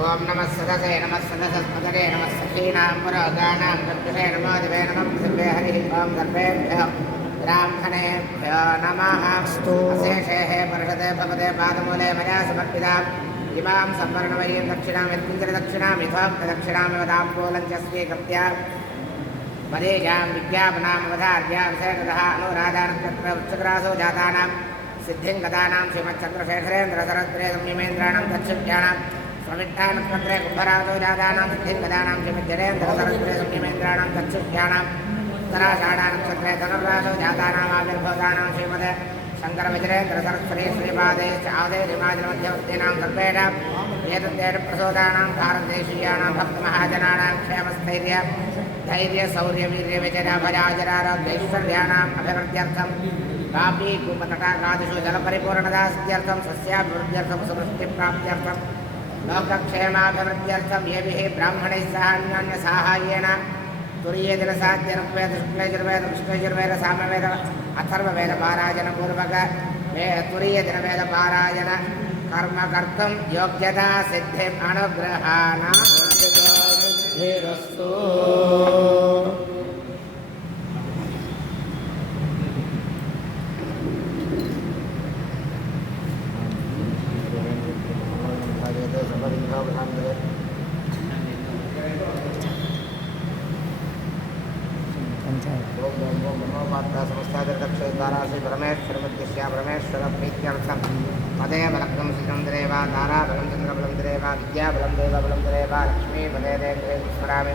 ओम नमः सदसे नमः सदसस्पदरे नमः सखीनां पुरोगाणां तत्पुषे नमो दिवे नमः सर्वे हरिः ओं सर्वेभ्यः ब्राह्मणेभ्यो नमः अशेषेः परिषदे भवते पादमूले मया समर्पिताम् इमां संवर्णमयीं दक्षिणां यत्किञ्चिदक्षिणां यथोक्तदक्षिणामिव ताम्बूलं च स्वीकृत्य वदेजां विज्ञापनामवधार्य विषयगतः अनुराधानक्षत्र वृक्षग्रासो जातानां सिद्धिं गतानां श्रीमच्छन्द्रशेखरेन्द्रसरद्रे संयमेन्द्राणां तच्छुक्याणां स्वमिट्टानक्षत्रे कुम्भराजो जातानां सिद्धिं गतानां श्रीमज्जनेन्द्रसरद्रे संयमेन्द्राणां तच्छुक्याणां उत्तराषाढानक्षत्रे धनुर्राशौ जातानामाविर्भूतानां श्रीमते शङ्करविजयेन्द्र सरस्वती श्रीपादैश्च आदेशिमाजनमध्यवर्तीनां सर्वेषां एतद्देव प्रसोदानां भारतदेशीयानां भक्तमहाजनानां क्षेमस्थैर्य धैर्य शौर्य वीर्य विजयाभयाजरारोग्यैश्वर्याणाम् अभिवृद्ध्यर्थं कापी कूपतटाकादिषु जलपरिपूर्णदास्त्यर्थं सस्याभिवृद्ध्यर्थं समृद्धिप्राप्त्यर्थं लोकक्षेमाभिवृद्ध्यर्थं येभिः ब्राह्मणैः सह अन्योन्यसाहाय्येन तुरीयजलसाध्यऋग्वेद शुक्लयजुर्वेद कृष्णयजुर्वेद सामवेद अथर्ववेदपारायणपूर्वक तुरीयजनवेदपारायण कर्म कर्तुं योग्यता सिद्धिम् अनुग्रहाणा सिद्धिरस्तु। परमेश्वरमध्यस्या परमेश्वर प्रीत्यर्थं मदेवलग्नं श्रीरं देव ताराबलं चन्द्रबलं देव विद्याबलं देवबलं देव लक्ष्मीबले देवे स्मरामि।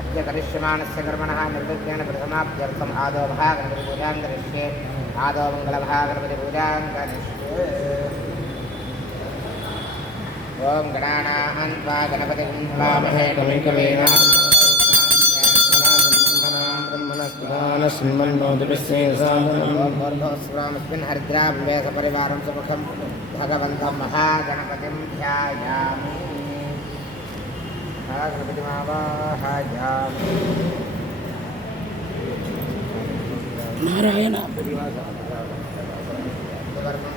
अद्य करिष्यमाणस्य कर्मणः निर्विघ्नेन प्रथमाप्त्यर्थम् आदौ महागणपतिपूजां करिष्ये। आदौ मङ्गलमहागणपतिपूजां करिष्ये। ॐ गणानां त्वा गणपतिं वामहे कविं कवीनां स्मन्नोतिस्मिन् हरिद्रावेशपरिवारं सुमुखं भगवन्तं महागणपतिं ध्यायामि। महागणपतिमावाहयामि। नारायण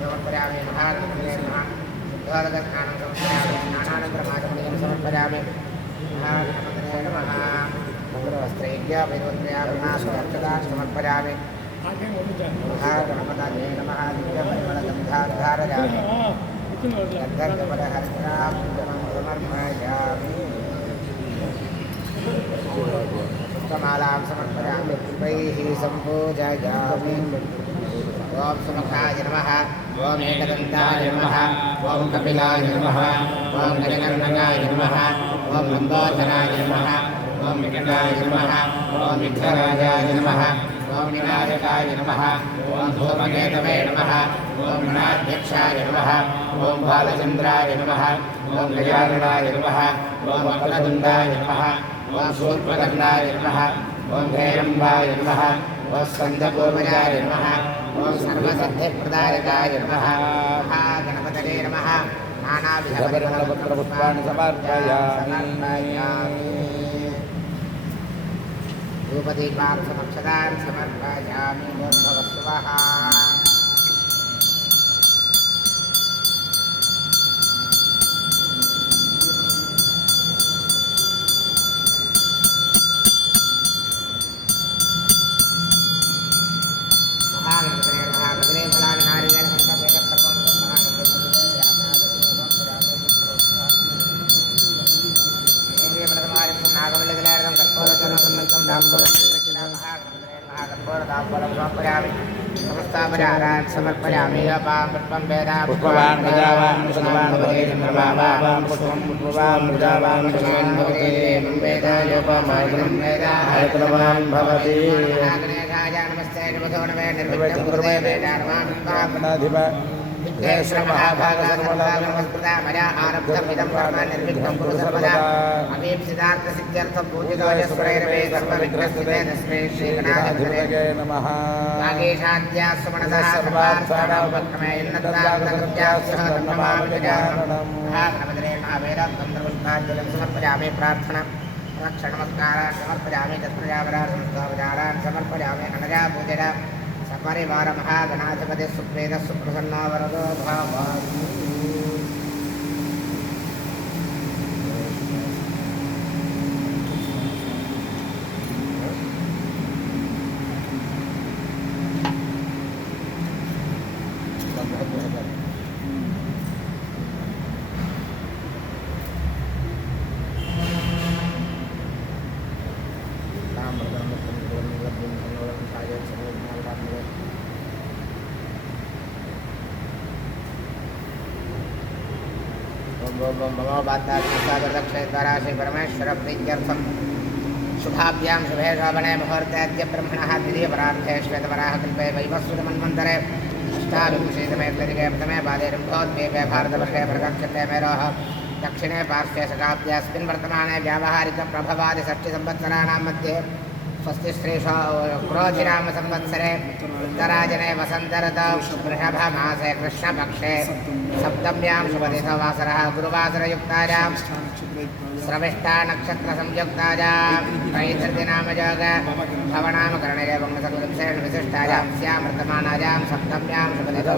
समर्पयामि। महागणपते नमः। शुद्धोदकस्नानं समर्पयामि। स्नानानन्तरमाचमनीयं समर्पयामि। महागणपते नमः। वस्त्रैज्ञाभिर्वस्त्रयाभरणाष्टाक्षतां समर्पयामि। महागणपतये नमः। दिव्यपरिमलगन्धाधारयामि। गन्धर्वपदहरिद्रां समर्पयामि। पुष्पमालां समर्पयामि। पुष्पैः सम्पूजयामि। ॐ सुमुखाय नमः। ॐ एकदन्ताय नमः। ॐ कपिलाय नमः। ॐ गजकर्णकाय नमः। ॐ लम्बोदराय नमः। ॐ विकटाय नमः। ॐ विघ्नराजाय नमः। ॐ विनायकाय नमः। ॐ धूमकेतवे नमः। ॐ गणाध्यक्षाय नमः। ॐ बालचन्द्राय नमः। ॐ गजाननाय नमः। ॐ वक्रतुण्डाय नमः। ॐ शूर्पकर्णाय नमः। ॐ हेरम्बाय नमः। ॐ स्कन्दपूर्वजाय नमः। ॐ सर्वसिद्धिप्रदायकाय नमः। महागणपतये नमः। नानाविधपरिमलपत्रपुष्पाणि समर्पयामि। धूपदीपां समक्षतां समर्पयामि। भवस्वः महागणपतये नमः। कदले फलानि नारिकेलं सर्वं नागवल्लिकलार्थं कर्पूरचरणसम्मितं महागणपतिर्दाम्बूलं समर्पयामि। समस्तापरारान् समर्पयामि। अपां पुष्पं वेदा पुष्पवान् प्रजावान् पुष्पवान् भवति चन्द्रमावान् पुष्पं पुष्पवान् प्रजावान् पुष्पवान् भवति वेदा योपमागुणं वेदा हयक्रमान् भवति। गणेशाय नमस्ते नमोधोनवे निर्विघ्नं कुरु मे वेदार्मान् महाभागसर्वदा मया आरब्धमिदं कर्म निर्विघ्नं कुरु सर्वदा। अमीप्सितार्थसिद्ध्यर्थं पूजितोऽयस्वरैरवे सर्वविघ्नस्थिते तस्मै श्रीगणाधिपतये नमः। नागेशाद्या सुमनसः सर्वार्थानामुपक्रमे इन्नतावृत्यास्सह नमामि गजाननं। महागणपतये नमः। वेदान्तं सर्वपुष्पाञ्जलिं समर्पयामि। प्रार्थना रक्षणमस्कारान् समर्पयामि। तत्प्रजापरान् समर्पयामि। अनया पूजया सपरिवार महागणाधिपति सुप्रीत सुप्रसन्नो वरदो भवामि। ममोपाध्यात्मसागरदक्षेद्वारा श्री परमेश्वर प्रीत्यर्थं शुभाभ्यां शुभे शोभने मुहूर्तेऽद्य ब्रह्मणः द्वितीयपरार्धे श्वेतवराहकल्पे वैवस्वतमन्वन्तरे अष्टाविंशतितमे क्लरिके प्रथमे पादे रम्भोद्वीपे भारतवर्षे भरतक्षत्रे मेरोः दक्षिणे पार्श्वे शताब्द्यास्मिन् वर्तमाने व्यावहारिकप्रभवादिषष्टिसंवत्सराणां मध्ये स्वस्ति श्रीशो क्रोधिनाम संवत्सरे उत्तरायणे वसन्तऋतौ वृषभमासे कृष्णपक्षे सप्तम्यां शुभतिथौ वासरः गुरुवासरयुक्तायां श्रविष्टा नक्षत्रसंयुक्तायां त्रयीधृतिनामयोग भवनामकरणे वंशसंविशेष विशिष्टायां स्यामृतमानायां सप्तम्यां शुभतिथौ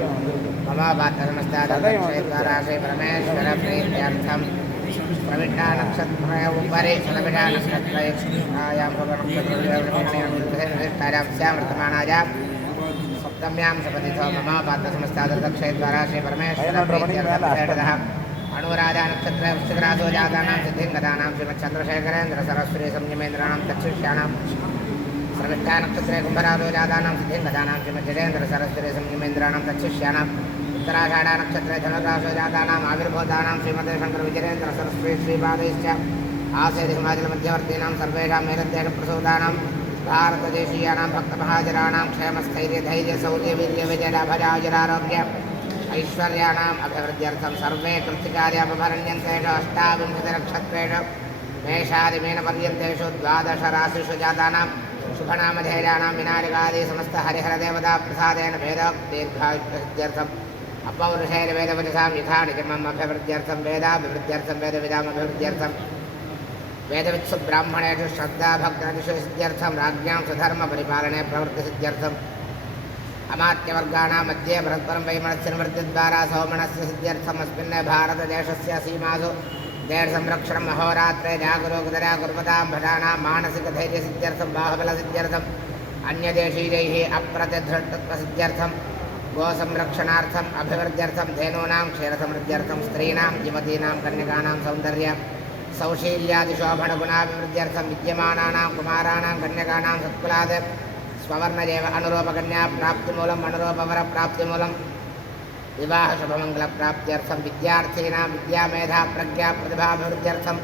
मम वार्तनमस्ताद्वारा श्रीपरमेश्वरप्रीत्यर्थं प्रविष्टा नक्षत्रे उपरि प्रविष्टा नक्षत्रयां विशिष्टायां स्यामृतमानायां सप्तम्यां शुभतिथौ मम वार्तनमस्ताद्वारा श्रीपरमेश्वरप्रीत्यर्थं अनुराधा नक्षत्र वृश्चिकराशो जातानां सिद्धिङ्गतानां श्रीमच्चन्द्रशेखरेन्द्र सरस्वती संयमेन्द्राणां तच्छिष्याणां श्रविष्ठा नक्षत्रे कुम्भराशो जातानां सिद्धिङ्गतानां श्रीमज्जडेन्द्र सरस्वती संयमेन्द्राणां तच्छिष्याणां उत्तराषाढा नक्षत्रे धनुराशो जातानाम् आविर्भूतानां श्रीमते शङ्करविजयेन्द्र सरस्वती श्रीपादैश्च आसेति हिमाचलमध्यवर्तीनां सर्वेषां मेरद्देशप्रसूतानां भारतदेशीयानां भक्तमहाजराणां क्षेमस्थैर्यधैर्यशौर्यवीर्यविजयाभयाजरारोग्य ऐश्वर्याणाम् अभिवृद्ध्यर्थं सर्वे कृत्तिकार्यापभरण्यन्तेषु अष्टाविंशतिनक्षत्रेषु मेषादिमीनपर्यन्तेषु 12 राशिषु जातानां शुभनामधेयानां विनायकादि समस्त हरिहरदेवता प्रसादेन वेदोक्तीर्घायुष्यर्थम् अपौरुषैर्वेदवचसां यथा निजमम् अभिवृद्ध्यर्थं वेदाभिवृद्ध्यर्थं वेदविदामभिवृद्ध्यर्थं वेदवित्सु ब्राह्मणेषु श्रद्धाभक्तादिषु सिद्ध्यर्थं राज्ञां सुधर्मपरिपालने प्रवृत्तिसिद्ध्यर्थम् अमात्यवर्गाणां मध्ये परस्परं वैमनस्यनिवृत्तिद्वारा सौमनस्य सिद्ध्यर्थम् अस्मिन् भारतदेशस्य सीमासु देशसंरक्षणं अहोरात्रे जागरूकतया कुर्वतां भटानां मानसिकधैर्यसिद्ध्यर्थं बाहुबलसिद्ध्यर्थम् अन्यदेशीयैः अप्रतिधृष्टत्वसिद्ध्यर्थं गोसंरक्षणार्थम् अभिवृद्ध्यर्थं धेनूनां क्षीरसमृद्ध्यर्थं स्त्रीणां युवतीनां कन्यकानां सौन्दर्य सौशील्यादिशोभणगुणाभिवृद्ध्यर्थं विद्यमानानां कुमाराणां कन्यकानां सत्कुलात् स्ववर्णदेव अनुरूपकन्या प्राप्तिमूलम् अनुरूपवर प्राप्तिमूलम् विवाह शुभमङ्गलप्राप्त्यर्थं विद्यार्थीनां विद्यामेधा प्रज्ञा प्रतिभाभिवृद्ध्यर्थम्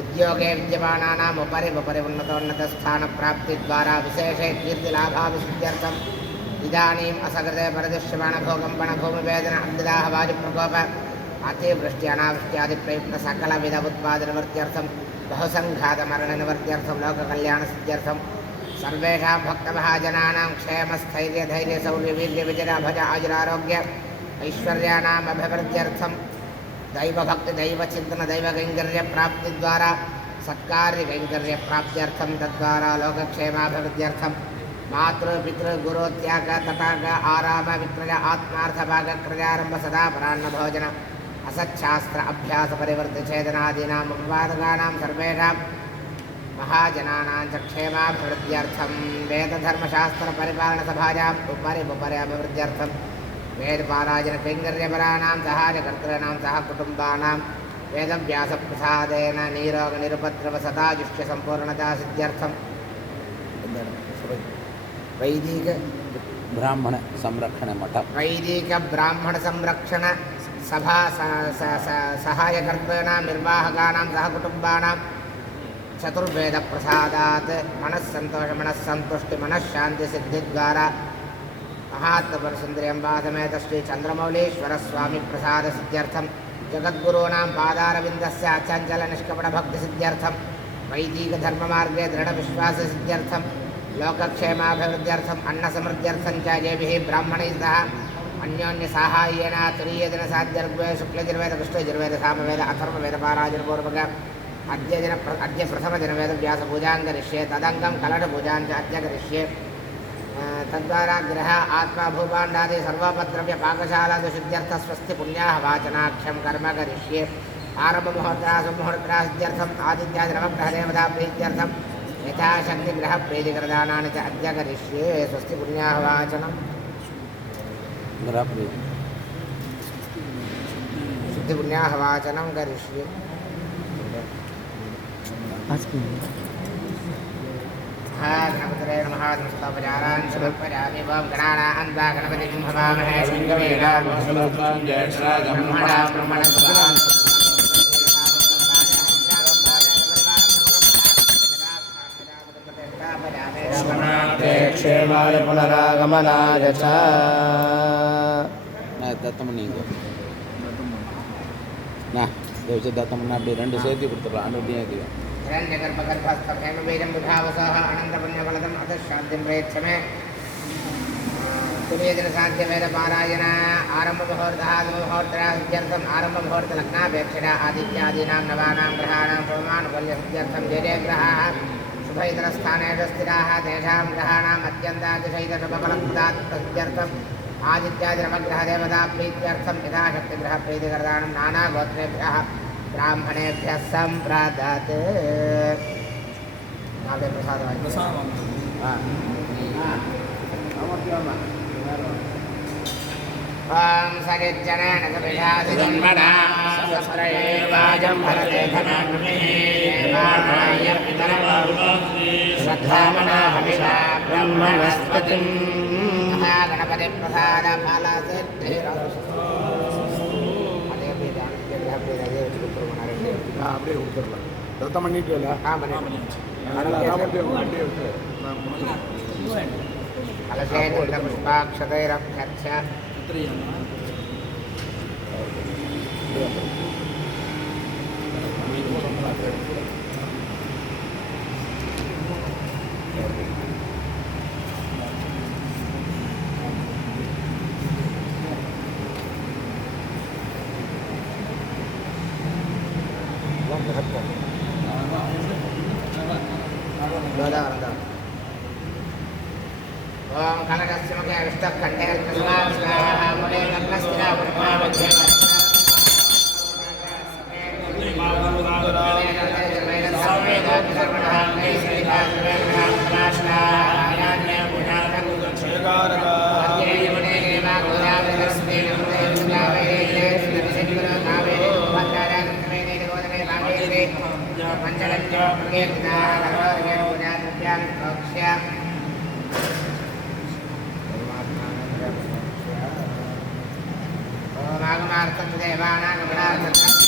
उद्योगे विद्यमानानाम् उपरि उन्नतोन्नतस्थानप्राप्तिद्वारा विशेषे कीर्तिलाभाभिसिद्ध्यर्थम् इदानीम् असकृते परदृश्यमाणभूकम्पणभूमिवेदन अग्निदाहवायुप्रकोप अतिवृष्टि अनावृष्ट्यादिप्रयुक्तसकलविध उत्पादनवृत्त्यर्थं बहुसङ्घातमरणनिवृत्त्यर्थं लोककल्याणसिद्ध्यर्थं सर्वेषां भक्तमहाजनानां क्षेमस्थैर्यधैर्यशौर्यवीर्यविजयाभज आयुरारोग्य ऐश्वर्याणाम् अभिवृद्ध्यर्थं दैवभक्तिदैवचिन्तनदैवकैङ्कर्यप्राप्तिद्वारा सत्कार्यकैङ्कर्यप्राप्त्यर्थं तद्वारा लोकक्षेमाभिवृद्ध्यर्थं मातृपितृगुरोत्याग तटाग आराम विक्रय आत्मार्थभागक्रयारम्भ सदा परान्नभोजन असच्छास्त्र अभ्यासपरिवर्तिच्छेदनादीनाम् उपवादकानां सर्वेषां महाजनानां च क्षेमाभिवृद्ध्यर्थं वेदधर्मशास्त्रपरिपालनसभायाम् उपरि अभिवृद्ध्यर्थं वेदपारायणकैङ्कर्यपराणां सहायकर्तॄणां सह कुटुम्बानां वेदव्यासप्रसादेन नीरोगनिरुपद्रवसताजुष्यसम्पूर्णता सिद्ध्यर्थं वैदिक ब्राह्मण संरक्षण मठ वैदिक ब्राह्मण संरक्षण सभा सहायकर्तॄणां निर्वाहकानां सह कुटुम्बानां चतुर्वेद प्रसादात् मनस्संतोष मनस्संतुष्टि मनश्शांतिसिद्धिद्वारा महात्मपरसुंदरी अम्बासमेत श्री चंद्रमौलीश्वर स्वामी प्रसाद सिद्ध्यर्थं जगद्गुरूणां पादारविन्दस्य अचञ्चल निष्कपट भक्ति सिद्ध्यर्थं वैदिक धर्ममार्गे दृढ़ विश्वास सिद्ध्यर्थं लोकक्षेमाभिवृद्ध्यर्थम् अन्नसमृद्ध्यर्थं च येभिः ब्राह्मणैः सह अन्योन्य साहाय्येन तुरीयदिन साध्यर्ग्वे शुक्लयजुर्वेद कृष्णयजुर्वेद सामवेद अथर्ववेद पारायणपूर्वक अद्य प्रथमदिनवेद व्यासपूजां करिष्ये तदङ्गं कलशपूजां च अद्य करिष्ये तद्वारा गृह आत्मा भूभाण्डादि सर्वोपद्रव्य पाकशालादि शुद्ध्यर्थ स्वस्ति पुण्याः वाचनाख्यं कर्म करिष्ये आरम्भमुहूर्ता सुमुहूर्ता सिद्ध्यर्थम् आदित्यादिनवग्रहदेवता प्रीत्यर्थं यथाशक्ति गृहप्रीतिकरदानानि च अद्य करिष्ये स्वस्ति पुण्याः वाचनं शुद्धि पुण्याः वाचनं करिष्ये गणपतये नमः नमस्तोपचारान् समर्पयामि ॐ गणानां वा गणपतिं हवामहे ब्रह्मणा योगक्षेमाय पुनरागमनाय च தத்தம் நீங்கள் தேவச்சு தத்தம்னா அப்படி ரெண்டு சேர்த்து கொடுத்துடலாம் அது அப்படியே அதிகம் हिरण्यगर्भगर्भस्थभेमवीरं विभावसः अनन्तपुण्यफलदम् अधशान्तिं प्रयच्छमे पुण्यजनसाध्यवेदपारायण आरम्भमुहूर्तादिमुहूर्तरासिद्ध्यर्थम् आरम्भमुहूर्तलग्नापेक्षया आदित्यादीनां नवानां ग्रहाणां सोमानुकल्यसिद्ध्यर्थं ये ये ग्रहाः शुभैतरस्थानेषु स्थिराः तेषां ग्रहाणाम् अत्यन्तातिशैतशुभफलप्रदात्यर्थम् आदित्यादिनवग्रहदेवता प्रीत्यर्थं यथाशक्तिग्रहप्रीतिकरदानं नानागोत्रेभ्यः ब्राह्मणेभ्यः सम्प्रादात् ॐ सरिज्जनेन सविधासिजन्मना सहस्रैर्वाजं भरते धनाग्निः श्रद्धामना हविषा ब्रह्मणस्पतिं महागणपतिप्रसादफलसिद्धिरस्तु அப்படியே கொடுத்துடலாம் ரத்தம் பண்ணிட்டு இல்லை पुष्पाक्षतैरभ्यर्च्य ओम कनकस्य मुखे विष्टकण्ठे स्वाहा मुले कन्नस्थिरा उर्वामध्ये आगमार्थं देवानां गमनार्थं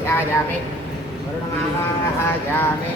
ध्यायामि वरुणमावाहयामि